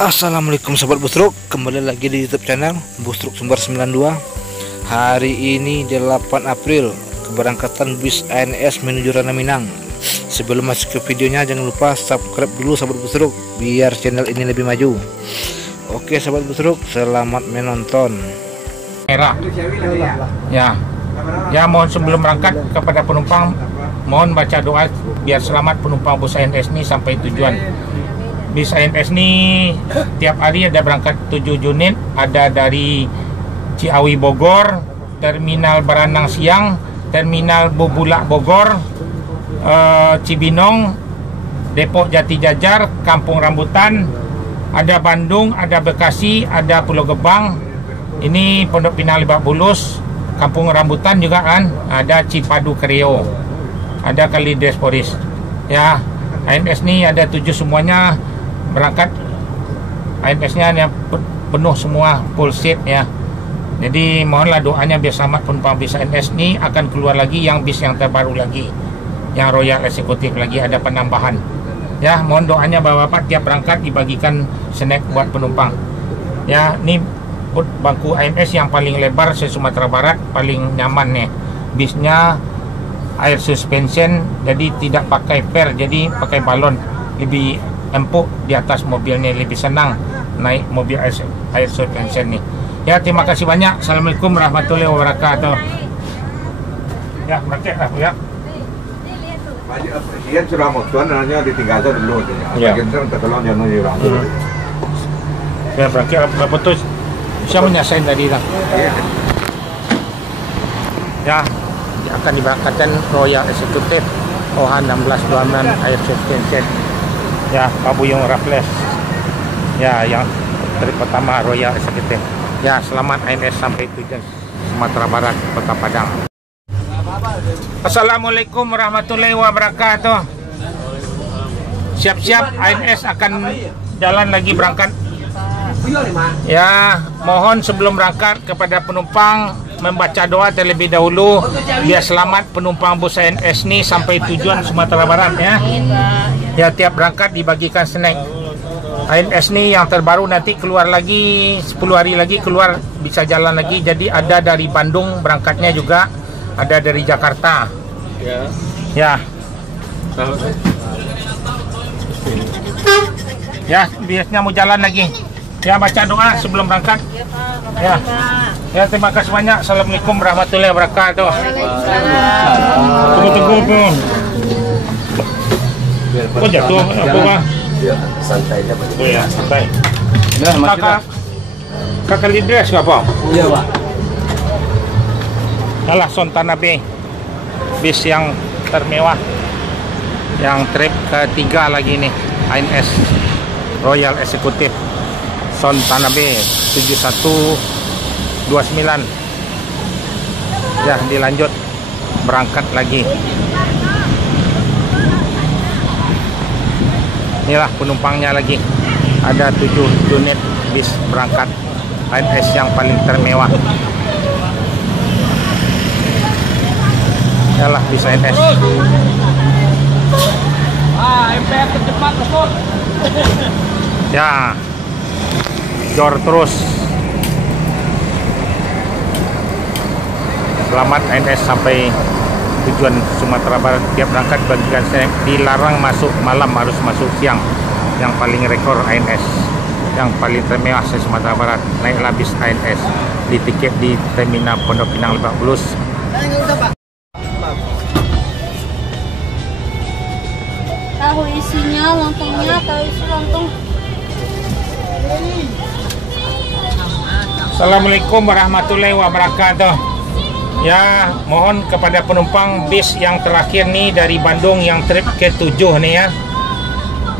Assalamualaikum sobat Busruk, kembali lagi di YouTube channel Busruk Sumber 92. Hari ini 8 April, keberangkatan bis ANS menuju Ranah Minang. Sebelum masuk ke videonya, jangan lupa subscribe dulu sobat Busruk biar channel ini lebih maju. Oke sobat Busruk, selamat menonton. Ya, mohon sebelum berangkat kepada penumpang, mohon baca doa biar selamat penumpang bus ANS ini sampai tujuan. Bis ANS ini tiap hari ada berangkat 7 unit, ada dari Ciawi Bogor, Terminal Baranang Siang, Terminal Bubulak Bogor, Cibinong, Depok Jati Jajar, Kampung Rambutan, ada Bandung, ada Bekasi, ada Pulau Gebang, ini Pondok Pinang Lebak Bulus, Kampung Rambutan juga kan, ada Cipadu Kreo, ada Kalidesporis. Ya, ANS ini ada 7 semuanya berangkat. ANS-nya penuh semua, full seat ya. Jadi mohonlah doanya biar selamat penumpang bis ANS ini. Akan keluar lagi yang bis yang terbaru lagi, yang Royal Executive lagi ada penambahan. Ya, mohon doanya Bapak-bapak tiap berangkat dibagikan snack buat penumpang. Ya, ini bangku ANS yang paling lebar se-Sumatera Barat, paling nyaman nih. Bisnya air suspension, jadi tidak pakai per, jadi pakai balon, lebih empuk di atas mobilnya, lebih senang naik mobil air suspension nih. Ya, terima kasih banyak. Assalamualaikum warahmatullahi wabarakatuh. Ya, berangkat lah ya. Presiden sudah mutuan, hanya ditinggalkan dulu. Ya. Ya, berangkat apa tuh? Saya menyasain tadi lah. Ya, akan diberangkatkan Royal Executive OH 1626 air suspension. Ya, Pak Buyung Raffles. Ya, yang trip pertama Royal Executive. Ya, selamat ANS sampai tujuan Sumatera Barat, Kota Padang. Assalamualaikum warahmatullahi wabarakatuh. Siap-siap, ANS akan jalan lagi berangkat. Ya, mohon sebelum berangkat kepada penumpang membaca doa terlebih dahulu biar selamat penumpang bus ANS ini sampai tujuan Sumatera Barat ya. Ya, tiap berangkat dibagikan snack. ANS ini yang terbaru nanti keluar lagi 10 hari lagi keluar, bisa jalan lagi. Jadi ada dari Bandung berangkatnya juga, ada dari Jakarta. Ya. Ya, biasanya mau jalan lagi. Ya, baca doa sebelum berangkat. Ya. Ya, terima kasih banyak. Assalamualaikum warahmatullahi wabarakatuh. Tunggu. Kok jatuh apa, Pak? Ya, santai aja, Pak. Oh ya, santai. Nah, Kakak Lidres nggak, Pak? Iya, Pak. Alah, Sontana B, bis yang termewah, yang trip ketiga lagi nih, ANS Royal Executive Sontana B 7129. Ya, dilanjut berangkat lagi. Inilah penumpangnya lagi, ada 7 unit bis berangkat ANS yang paling termewah. Yalah, bis ANS. MPR tercepat tersebut. Ya, jor terus. Selamat ANS sampai tujuan Sumatera Barat. Tiap berangkat bagikan snack, dilarang masuk malam, harus masuk siang. Yang paling rekor ANS, yang paling termewah se Sumatera Barat. Naiklah bis ANS di tiket di Terminal Pondok Pinang Lebak Bulus. Tahu isinya, lontongnya, tahu isi lontong. Assalamualaikum warahmatullahi wabarakatuh. Ya, mohon kepada penumpang bis yang terakhir nih dari Bandung yang trip ke-7 nih ya.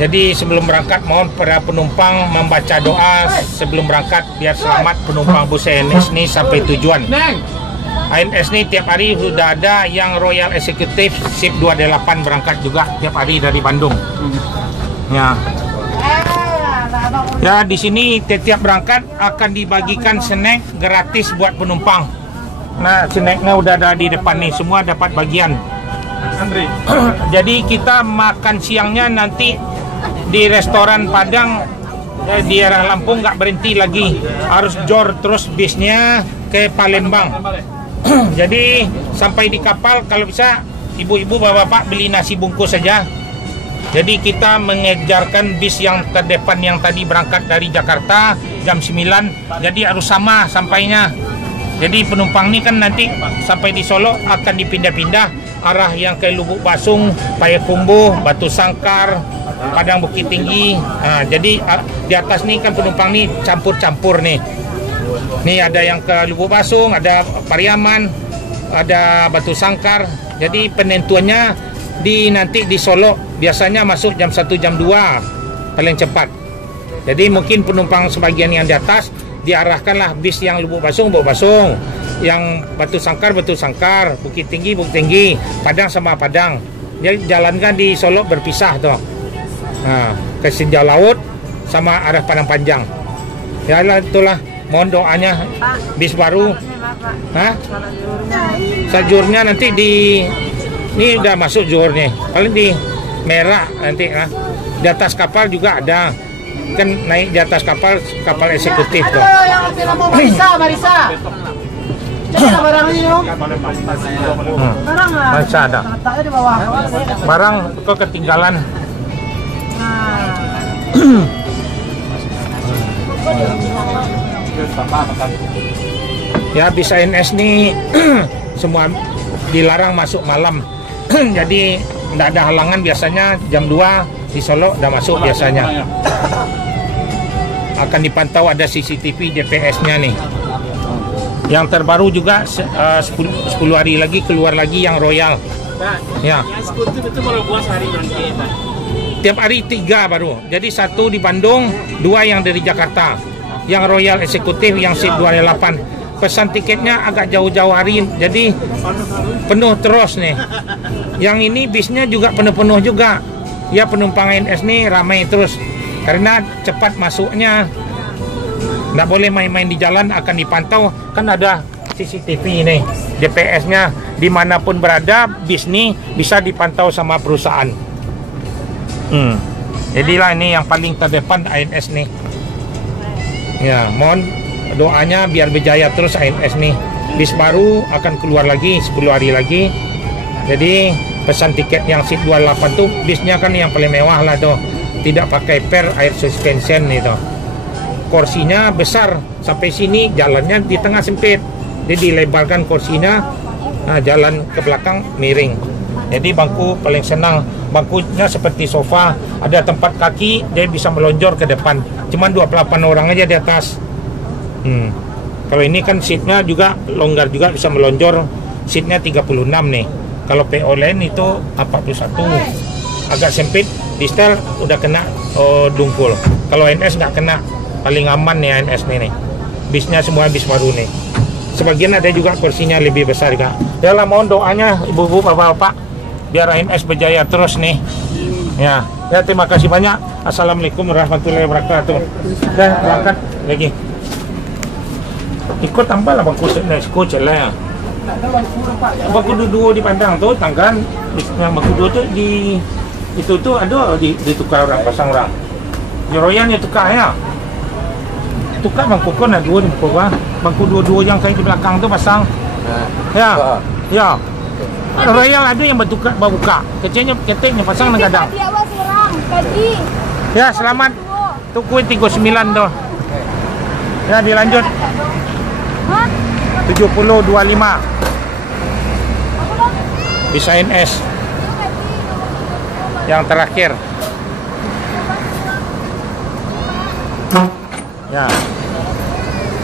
Jadi sebelum berangkat mohon para penumpang membaca doa sebelum berangkat biar selamat penumpang bus ANS nih sampai tujuan. ANS nih tiap hari sudah ada yang Royal Executive Sip 28 berangkat juga tiap hari dari Bandung. Ya. Ya, di sini setiap berangkat akan dibagikan snack gratis buat penumpang. Nah, snacknya udah ada di depan nih, semua dapat bagian. Jadi kita makan siangnya nanti di restoran Padang di arah Lampung nggak berhenti lagi, harus jor terus bisnya ke Palembang. Jadi sampai di kapal kalau bisa ibu-ibu bapak-bapak beli nasi bungkus saja. Jadi kita mengejarkan bis yang terdepan yang tadi berangkat dari Jakarta jam 9, jadi harus sama sampainya. Jadi penumpang ini kan nanti sampai di Solo akan dipindah-pindah arah yang ke Lubuk Basung, Payakumbuh, Batu Sangkar, Padang Bukit Tinggi. Nah, jadi di atas nih kan penumpang nih campur-campur nih. Nih ada yang ke Lubuk Basung, ada Pariaman, ada Batu Sangkar. Jadi penentuannya nanti di Solo biasanya masuk jam 1 jam 2 paling cepat. Jadi mungkin penumpang sebagian yang di atas diarahkanlah bis yang Lubuk Basung, yang Batu Sangkar, Bukit Tinggi, Padang sama Padang. Jadi jalankan di Solo berpisah tuh. Nah, ke Sinjau Laut sama arah Padang Panjang. Ya itulah, mohon doanya bis baru. Hah? Sajurnya nanti ini udah masuk zuhurnya. Paling di Merah nanti di atas kapal juga ada. Kan naik di atas kapal eksekutif tuh. Marisa. Barang ini dong. Marisa ada. Barang kok ketinggalan. Ya bis ANS nih semua dilarang masuk malam. Jadi tidak ada halangan, biasanya jam 2 di Solo udah masuk biasanya. Akan dipantau, ada CCTV GPS-nya nih. Yang terbaru juga 10 hari lagi keluar lagi yang Royal. Ya. Yang skuter itu baru buat hari nanti. Tiap hari 3 baru. Jadi 1 di Bandung, 2 yang dari Jakarta. Yang Royal Eksekutif yang seat 28. Pesan tiketnya agak jauh-jauh hari, jadi penuh terus nih. Yang ini bisnya juga penuh-penuh juga. Ya penumpang ANS nih ramai terus karena cepat masuknya. Nggak boleh main-main di jalan, akan dipantau. Kan ada CCTV nih, GPS-nya dimanapun berada, bis nih bisa dipantau sama perusahaan. Jadilah ini yang paling terdepan ANS nih. Ya, mohon doanya biar berjaya terus ANS nih. Bis baru akan keluar lagi 10 hari lagi. Jadi pesan tiket yang seat 28 tuh bisnya kan yang paling mewah lah tuh. Tidak pakai air suspension itu. Kursinya besar sampai sini, jalannya di tengah sempit. Jadi dilebarkan kursinya, nah jalan ke belakang miring. Jadi bangku paling senang. Bangkunya seperti sofa, ada tempat kaki, dia bisa melonjor ke depan. Cuman 28 orang aja di atas. Kalau ini kan seatnya juga longgar juga, bisa melonjor. Seatnya 36 nih. Kalau PO lain itu 41, agak sempit. Di setel udah kena dungkul. Kalau NS nggak kena, paling aman nih NS nih. Bisnya semua bis baru nih. Sebagian ada juga kursinya lebih besar kak. Dalam mohon doanya ibu-ibu bapak-bapak biar NS berjaya terus nih. Ya terima kasih banyak. Assalamualaikum warahmatullahi wabarakatuh. Dah berangkat lagi. Ikut tambah lah bangku coach lah ya. Bangku dua di Padang tuh tanggan, bangku dua tuh di itu tuh ada ditukar orang, pasang orang. Jeroyannya tukar ya. Tukar bangku kon ada 2 di bawah. Bangku dua yang kayak di belakang tuh pasang. Ya. Ya. Royal ada yang bertukar buka. Keteknya pasang negadang. Tadi awak serang, tadi. Ya, selamat. Tukui 39 tuh. Ya, dilanjut. 7025 bisa NS yang terakhir.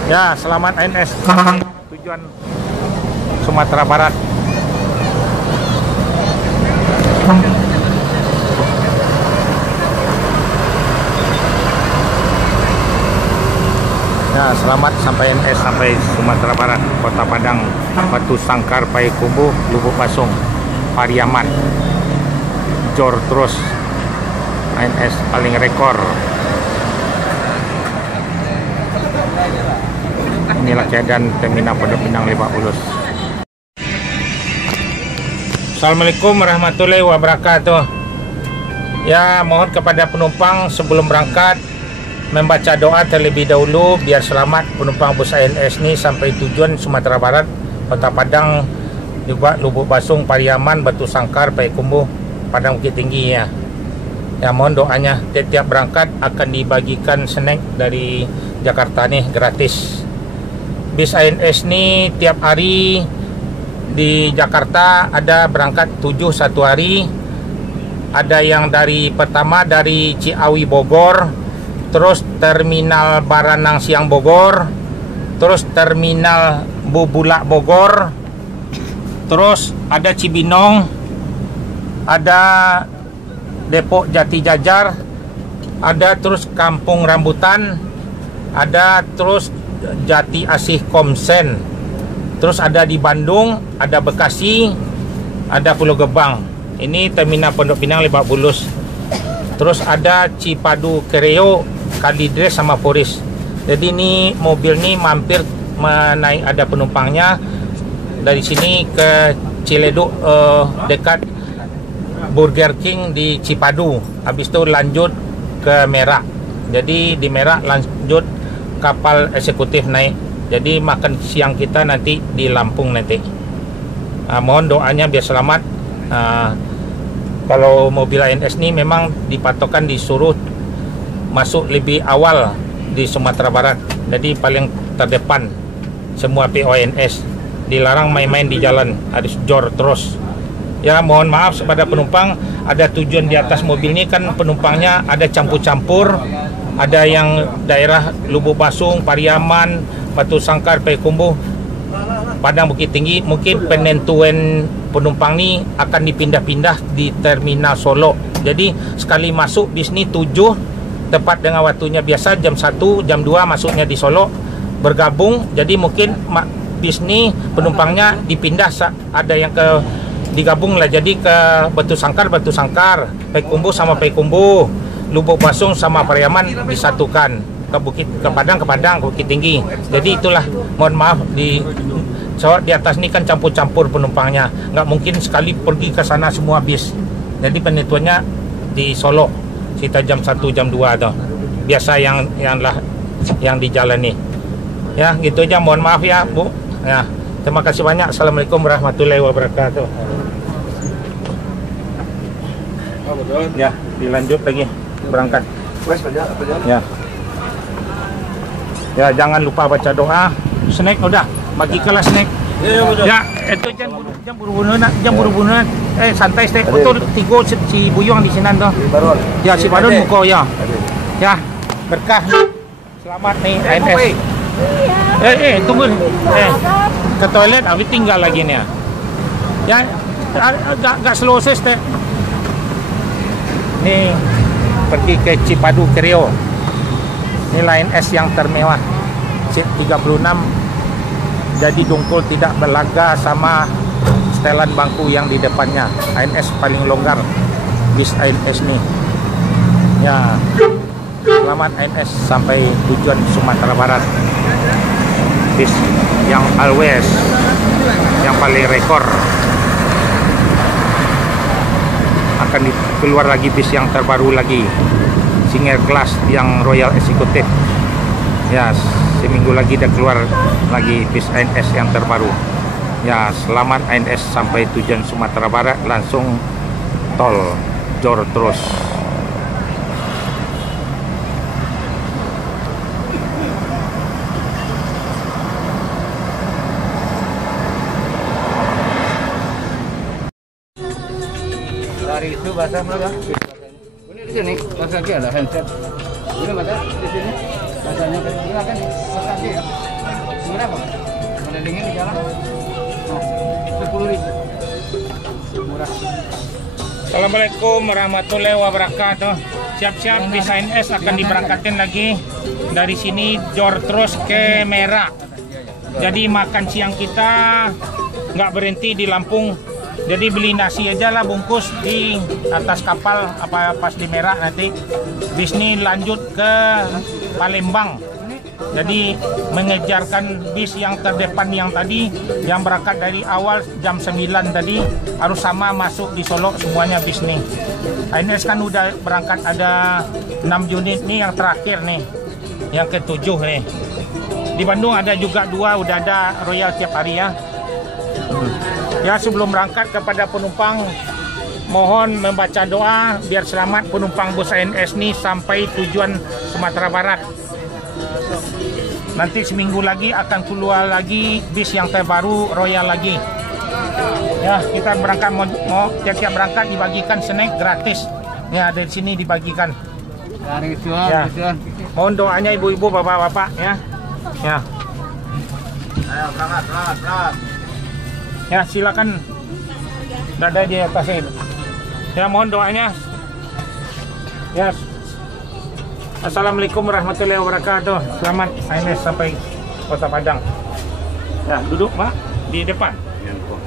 Ya selamat NS tujuan Sumatera Barat. Ya, selamat sampai NS, sampai Sumatera Barat, Kota Padang, Batu Sangkar, Payakumbuh, Lubuk Basung, Pariaman. Jor terus, NS paling rekor. Inilah keadaan terminal Pondok Pinang Lebak Bulus. Assalamualaikum warahmatullahi wabarakatuh. Ya, mohon kepada penumpang sebelum berangkat membaca doa terlebih dahulu biar selamat penumpang bus ANS ni sampai tujuan Sumatera Barat, Kota Padang, juga Lubuk Basung, Pariaman, Batu Sangkar, Payakumbuh, Padang Bukit Tinggi ya. Ya, mohon doanya. Tiap berangkat akan dibagikan snack dari Jakarta nih gratis. Bis ANS ni tiap hari di Jakarta ada berangkat 7 satu hari. Ada yang pertama dari Ciawi Bogor, terus terminal Baranang Siang Bogor, terus terminal Bubulak Bogor, terus ada Cibinong, ada Depok Jati Jajar, ada terus Kampung Rambutan, ada terus Jati Asih Komsen, terus ada di Bandung, ada Bekasi, ada Pulau Gebang. Ini terminal Pondok Pinang Lebak Bulus. Terus ada Cipadu Kereo, Kalidres sama Poris. Jadi ini mobil ini mampir menaik, ada penumpangnya dari sini ke Ciledug, dekat Burger King di Cipadu. Habis itu lanjut ke Merak. Jadi di Merak lanjut kapal eksekutif naik. Jadi makan siang kita nanti di Lampung nanti. Mohon doanya biar selamat. Kalau mobil ANS ini memang dipatokan disuruh masuk lebih awal di Sumatera Barat. Jadi paling terdepan semua PONS. Dilarang main-main di jalan, harus jor terus. Ya, mohon maaf kepada penumpang, ada tujuan di atas mobil ini kan penumpangnya ada campur-campur. Ada yang daerah Lubuk Basung, Pariaman, Batu Sangkar, Payakumbuh, Padang Bukit Tinggi. Mungkin penentuan penumpang ni akan dipindah-pindah di terminal Solo. Jadi sekali masuk bis ni 7 tepat dengan waktunya biasa, jam 1, jam 2 masuknya di Solo, bergabung. Jadi mungkin bis ni penumpangnya dipindah, ada yang digabung lah, jadi ke Batu Sangkar, Payakumbuh sama Payakumbuh, Lubuk Basung sama Pariaman disatukan, ke Padang, Bukit Tinggi. Jadi itulah, mohon maaf, di atas ni kan campur-campur penumpangnya, nggak mungkin sekali pergi ke sana semua bis. Jadi penentuannya di Solo, kita jam 1, jam 2 tuh. Biasa yang dijalani. Ya, gitu aja, mohon maaf ya, Bu. Ya, terima kasih banyak. Assalamualaikum warahmatullahi wabarakatuh. Ya, dilanjut lagi berangkat. Ya. Ya, jangan lupa baca doa. Snack udah, bagi kelas snack. Ya, itu jam buru-buru santai stay. Betul, tigo si Buyong di sini tuh. Ya, si Barun muko ya. Ya, berkah. Selamat nih ANS. Tunggu. Ke toilet, habis tinggal lagi nih. Ya, agak slow step. Nih, pergi ke Cipadu Kereo. Ini ANS yang termewah, seat 36. Jadi dungkul tidak berlaga sama setelan bangku yang di depannya. ANS paling longgar bis ANS nih. Ya, selamat ANS sampai tujuan Sumatera Barat. Bis yang always, yang paling rekor. Akan keluar lagi bis yang terbaru lagi, single class yang Royal Executive. Ya, seminggu lagi dah keluar lagi bis ANS yang terbaru. Ya, selamat ANS sampai tujuan Sumatera Barat, langsung tol jor terus. Dari itu bahasa mana? Ini di sini, bahasa lagi ada handset. Ini bahasa di sini. Bahasanya silakan bahasa lagi ya. Berapa? Ada dingin di jalan. Nah, 10.000. Murah. Assalamualaikum warahmatullahi wabarakatuh. Siap-siap bis ANS akan diberangkatkan lagi dari sini jor terus ke Merak. Jadi makan siang kita nggak berhenti di Lampung. Jadi beli nasi aja lah bungkus di atas kapal apa pas di Merak nanti. Bis ini lanjut ke Palembang. Jadi mengejarkan bis yang terdepan yang tadi, yang berangkat dari awal jam 9 tadi, harus sama masuk di Solo semuanya bis nih. ANS kan udah berangkat ada 6 unit nih yang terakhir nih. yang ke-7 nih. Di Bandung ada juga 2, udah ada Royal tiap hari ya. Ya, sebelum berangkat kepada penumpang, mohon membaca doa biar selamat penumpang bus ANS ini sampai tujuan Sumatera Barat. Nanti seminggu lagi akan keluar lagi bis yang terbaru Royal lagi. Ya, kita berangkat mau tiap-tiap berangkat dibagikan snack gratis. Ya, dari sini dibagikan. Ya. Mohon doanya ibu-ibu, bapak-bapak ya. Ya. Ayo selamat. Ya, silakan. Ada di atas ini. Ya, mohon doanya. Ya. Assalamualaikum warahmatullahi wabarakatuh. Selamat ANS sampai Kota Padang. Ya, duduk Pak di depan.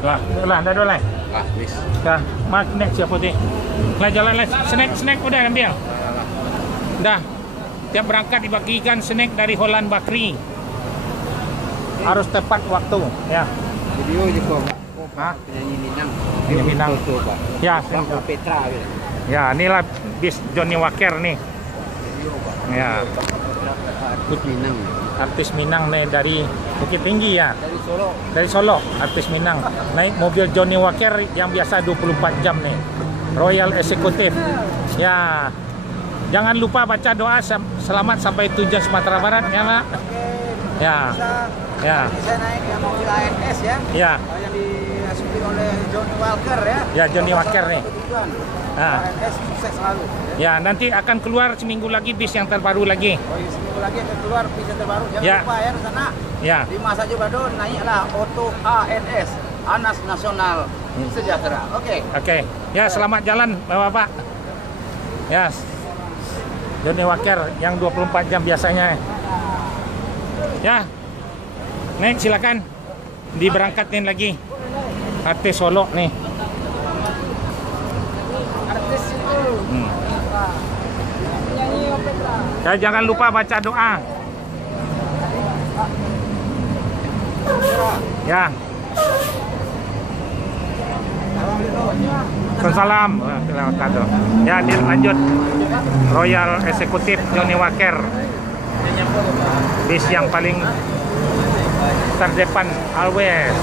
Lah, dah dulu lah. Dah, mak nek siapa tu? Lah jalan lah. Snack udah ambil. Dah. Tiap berangkat dibagikan snack dari Holland Bakery. Harus tepat waktu, ya. Video je kok. Hah? Penyanyi Minang. Penyanyi Minang. Ya, Petra. ya, inilah bis Johnny Walker nih. Ya, Minang. artis Minang nih dari Bukit Tinggi ya. Dari Solo. Dari Solo, artis Minang. Naik mobil Johnny Walker yang biasa 24 jam nih. Royal Executive. Ya. Jangan lupa baca doa selamat sampai tujuan Sumatera Barat ya, Pak. Ya. Ya. Saya naik yang mobil ANS ya. Ya. Yang diasupi oleh Johnny Walker ya. Ya, Johnny Walker nih. Tujuan. Nah. ANS sukses selalu. Ya, nanti akan keluar seminggu lagi bis yang terbaru lagi. Oh, iya, seminggu lagi akan keluar bis yang terbaru. Jangan Ya. lupa ya di sana. Ya. Di masa Badun naiklah Auto ANS, Anas Nasional Sejahtera. Oke. Oke. Ya, selamat jalan Bapak-bapak. Ya. Johnny Walker yang 24 jam biasanya. Ya. Nek silakan diberangkatin lagi. Artis Solo nih. Artis itu. Penyanyi opera. Ya, jangan lupa baca doa. Ya. Salam. Ya, dia lanjut. Royal Executive Johnny Walker. Bis yang paling terdepan always.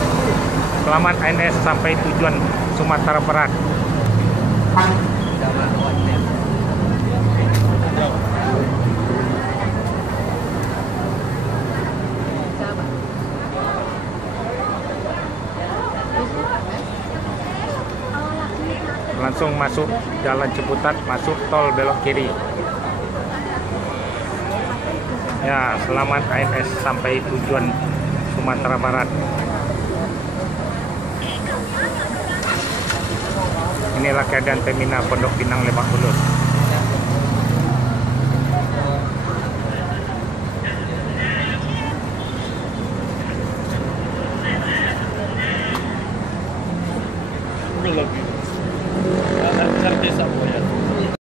Selamat ANS sampai tujuan Sumatera Barat. Langsung masuk Jalan Ciputat, masuk tol belok kiri. Ya, selamat ANS sampai tujuan Sumatera Barat. Inilah keadaan terminal Pondok Pinang Lebak Bulus. Ini lagi. Anak cerdas apa ya?